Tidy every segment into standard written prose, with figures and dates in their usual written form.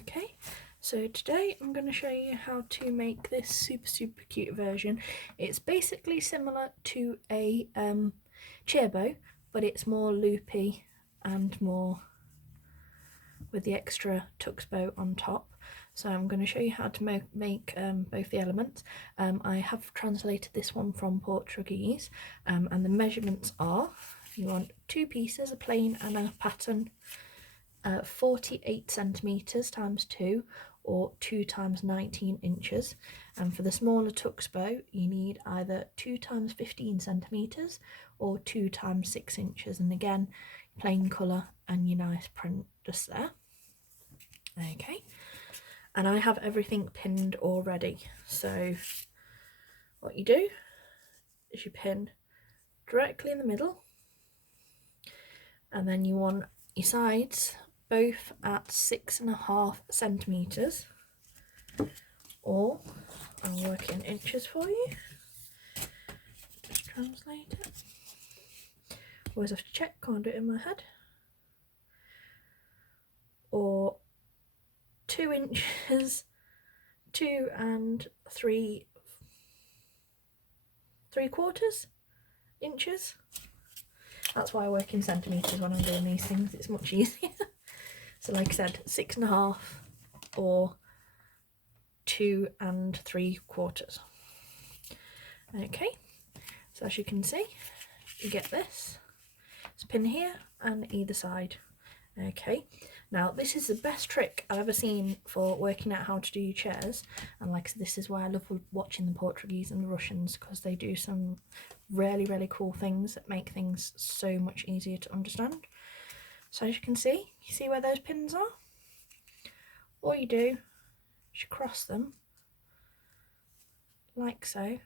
Okay, so today I'm going to show you how to make this super cute version. It's basically similar to a chair bow, but it's more loopy and more with the extra tux bow on top. So I'm going to show you how to make both the elements. I have translated this one from Portuguese, and the measurements are, you want 2 pieces, a plain and a pattern, 48 centimetres times 2, or 2 times 19 inches. And for the smaller tux bow, you need either 2 times 15 centimetres or 2 times 6 inches. And again, plain colour and your nice print just there. Okay, and I have everything pinned already. So what you do is you pin directly in the middle, and then you want your sides both at 6.5 centimetres, or I'll work in inches for you. Just translate it. Always have to check, can't do it in my head. Or 2 inches, 2 and 3/4 inches. That's why I work in centimetres when I'm doing these things, it's much easier. So like I said, 6.5 or 2 3/4. Okay, so as you can see, you get this. It's a pin here and either side. Okay, now this is the best trick I've ever seen for working out how to do your chairs, and like I said, this is why I love watching the Portuguese and the Russians, because they do some really cool things that make things so much easier to understand. So as you can see, you see where those pins are? All you do is you cross them like so.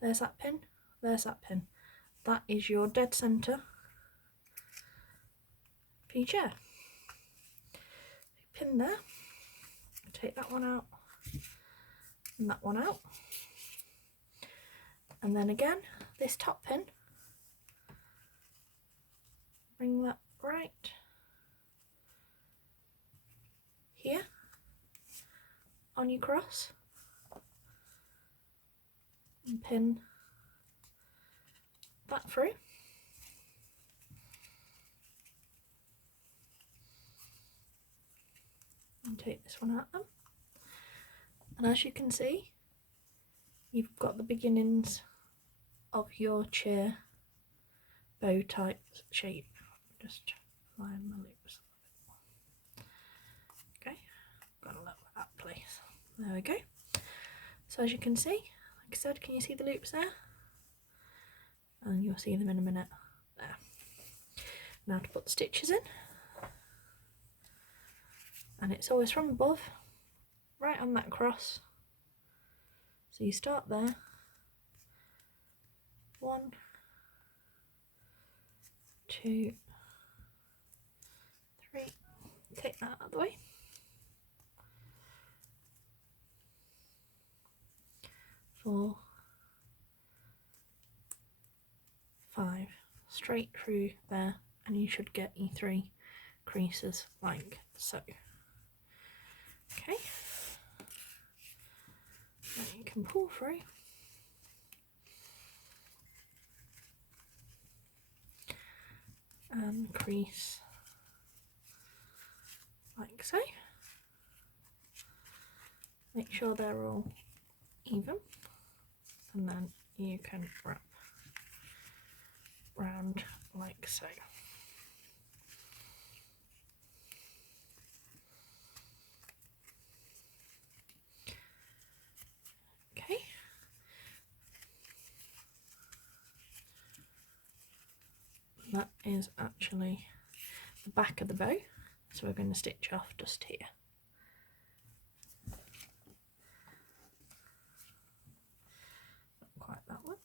There's that pin, there's that pin. That is your dead centre for your chair. Pin there, take that one out and that one out, and then again this top pin, bring that right here on your cross and pin that through. And take this one out then. And as you can see, you've got the beginnings of your chair bow type shape. Just line my loops a little bit more. Okay, got a little bit out of place. There we go. So as you can see, like I said, can you see the loops there? And you'll see them in a minute. There. Now to put the stitches in. And it's always from above, right on that cross. So you start there. 1, 2, 3. Take that out of the way. 4, 5. Straight through there, and you should get your 3 creases like so. Okay, then you can pull through and crease like so. Make sure they're all even, and then you can wrap round like so. Okay, that is actually the back of the bow, so we're going to stitch off just here. Not quite that much.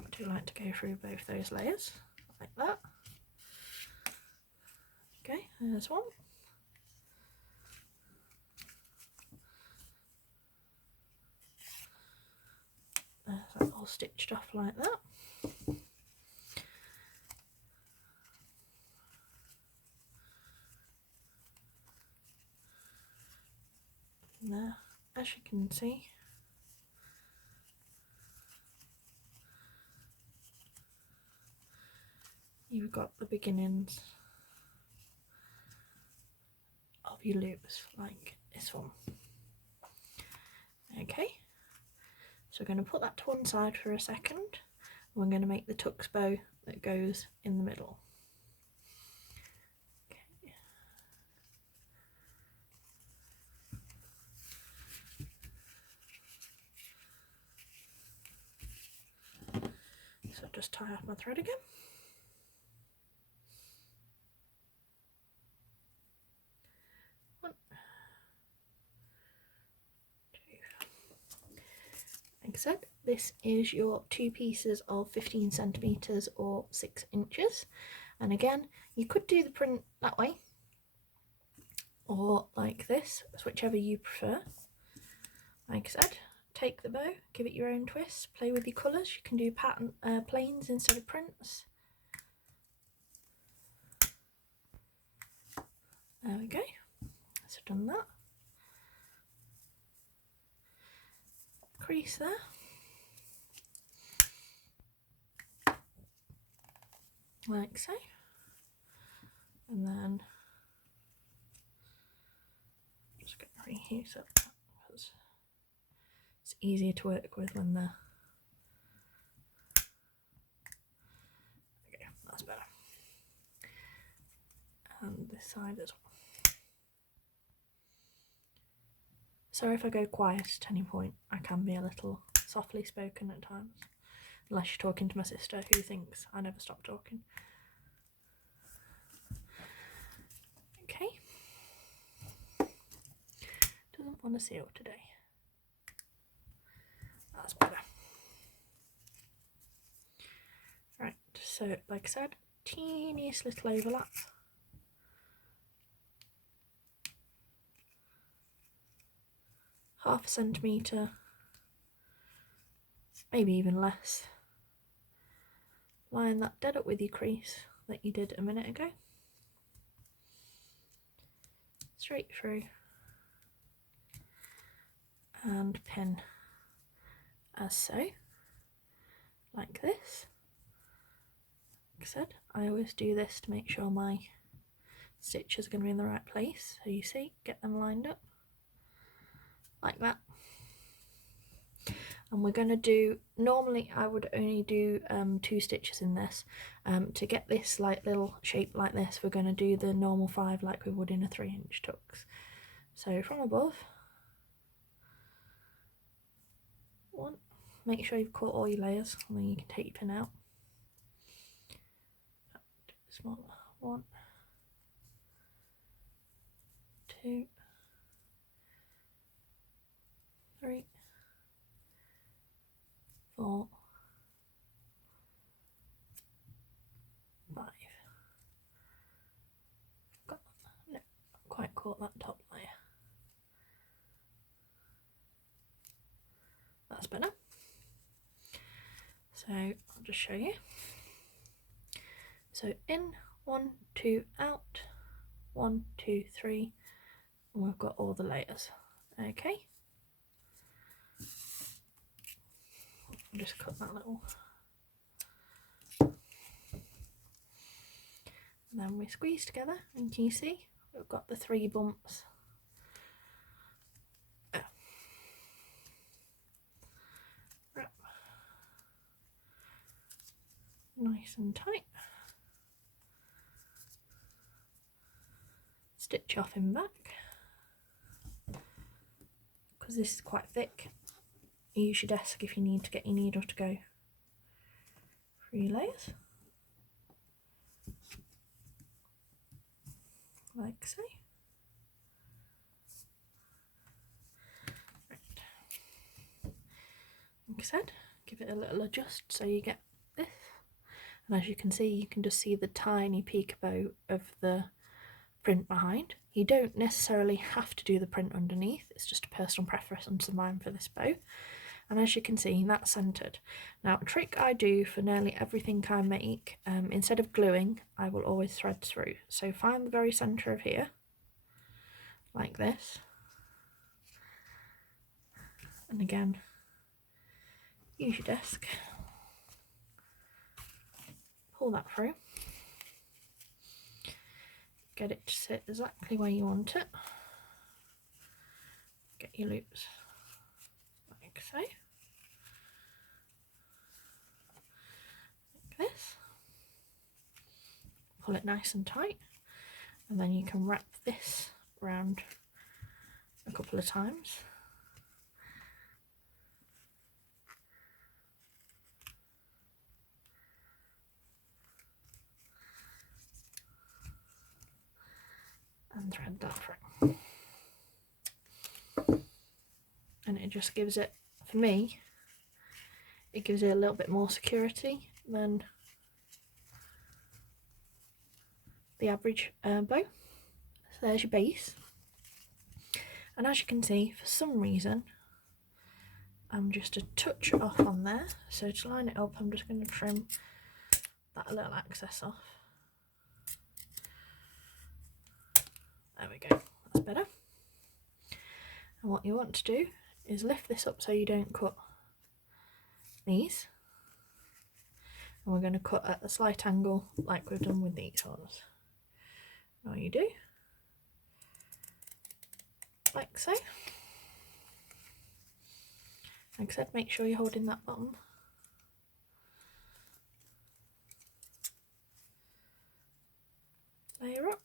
I do like to go through both those layers like that. Okay, there's one. There's that all stitched off like that. And there, as you can see, you've got the beginnings of your loops like this one. Okay, so we're going to put that to one side for a second. We're going to make the tux bow that goes in the middle. Okay. So just tie off my thread again. One, two. Like I said, this is your two pieces of 15 centimeters or 6 inches. And again, you could do the print that way or like this, whichever you prefer. Like I said, take the bow, give it your own twist, play with your colours. You can do pattern planes instead of prints. There we go. So done that. Crease there. Like so. And then just going to reuse it because it's easier to work with when they're... Okay, that's better. And this side as well. So if I go quiet at any point, I can be a little softly spoken at times. Unless you're talking to my sister, who thinks I never stop talking. Okay. Doesn't want to seal today. That's better. Right, so like I said, teeniest little overlap. Half a centimetre, maybe even less. Line that dead up with your crease that you did a minute ago. Straight through. And pin as so. Like this. Like I said, I always do this to make sure my stitches are going to be in the right place. So you see, get them lined up. Like that. And we're going to do, normally I would only do 2 stitches in this. To get this like little shape like this, we're going to do the normal 5 like we would in a 3-inch tux. So from above, 1, make sure you've caught all your layers and then you can take your pin out. Small, 1, 2, 3, 4, 5. Got, no, not quite caught that top layer. That's better. So I'll just show you. So in, 1, 2, out, 1, 2, 3, and we've got all the layers. Okay. I'll just cut that little. And then we squeeze together, and can you see we've got the 3 bumps. Wrap. Nice and tight. Stitch off in back. Because this is quite thick, use your desk if you need to get your needle to go 3 layers. Like so. Right. Like I said, give it a little adjust so you get this. And as you can see, you can just see the tiny peekaboo of the print behind. You don't necessarily have to do the print underneath, it's just a personal preference of mine for this bow. And as you can see, that's centred. Now, a trick I do for nearly everything I make, instead of gluing, I will always thread through. So find the very centre of here, like this, And again, use your disc, pull that through, get it to sit exactly where you want it, get your loops like so, like this, pull it nice and tight, and then you can wrap this around a couple of times. And thread that through. And it just gives it, for me, it gives it a little bit more security than the average bow. So there's your base. And as you can see, for some reason, I'm just a touch off on there. So to line it up, I'm just going to trim that little excess off. There we go, that's better. And what you want to do is lift this up so you don't cut these. And we're going to cut at a slight angle like we've done with these ones. Now you do, like so. Like I said, make sure you're holding that bottom. Layer up,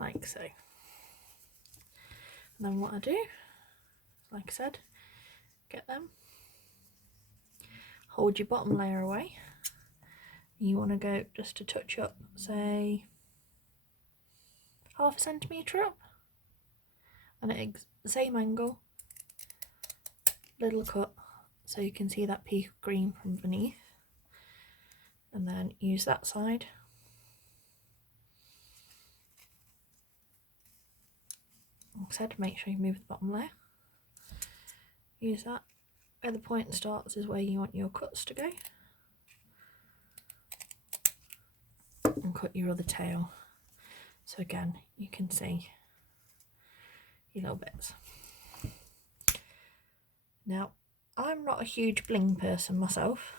like so. And then what I do, like I said, get them, hold your bottom layer away. You want to go just a touch up, say half a centimetre up, and at the same angle, little cut so you can see that peak of green from beneath, and then use that side. Like I said, make sure you move the bottom layer. Use that. Where the point starts is where you want your cuts to go. And cut your other tail. So again, you can see your little bits. Now, I'm not a huge bling person myself,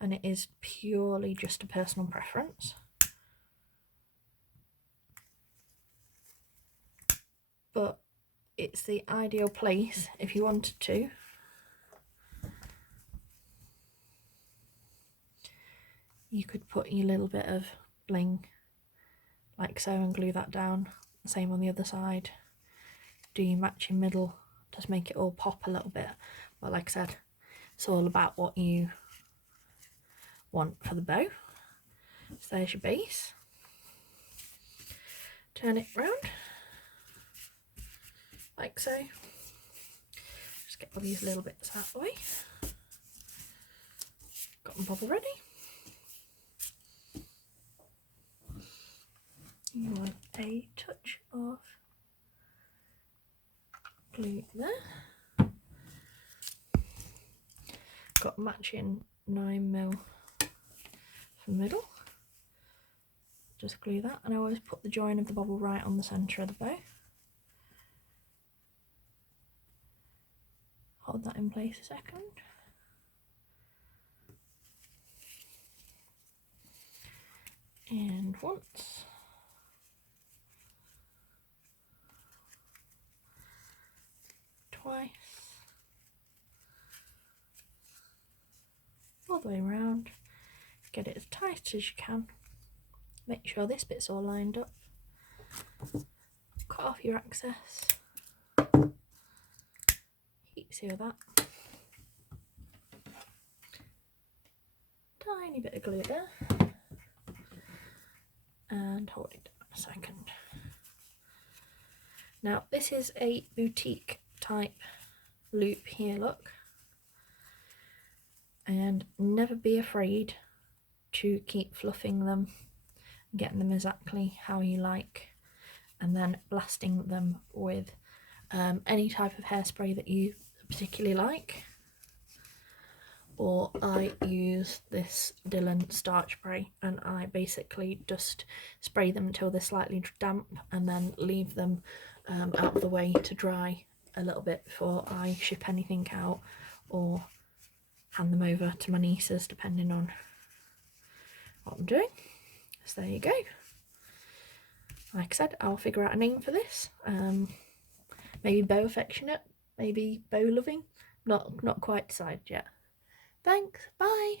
and it is purely just a personal preference. But it's the ideal place if you wanted to. You could put your little bit of bling like so and glue that down. Same on the other side. Do your matching middle, just make it all pop a little bit. But like I said, it's all about what you want for the bow. So there's your base. Turn it round like so. Just get all these little bits out of the way. Got my bobble ready. You want a touch of glue there. Got matching 9mm for the middle. Just glue that, and I always put the join of the bobble right on the centre of the bow. Hold that in place a second. And once. Twice. All the way around. Get it as tight as you can. Make sure this bit's all lined up. Cut off your excess. Heat seal that. Tiny bit of glue there. And hold it down a second. Now this is a boutique type loop here, look. And never be afraid to keep fluffing them, getting them exactly how you like, and then blasting them with any type of hairspray that you particularly like. Or I use this Dylan starch spray, and I basically just spray them until they're slightly damp and then leave them out of the way to dry a little bit before I ship anything out or hand them over to my nieces, depending on what I'm doing. So there you go. Like I said, I'll figure out a name for this. Maybe bow affectionate, maybe bow loving. Not quite decided yet. Thanks, bye.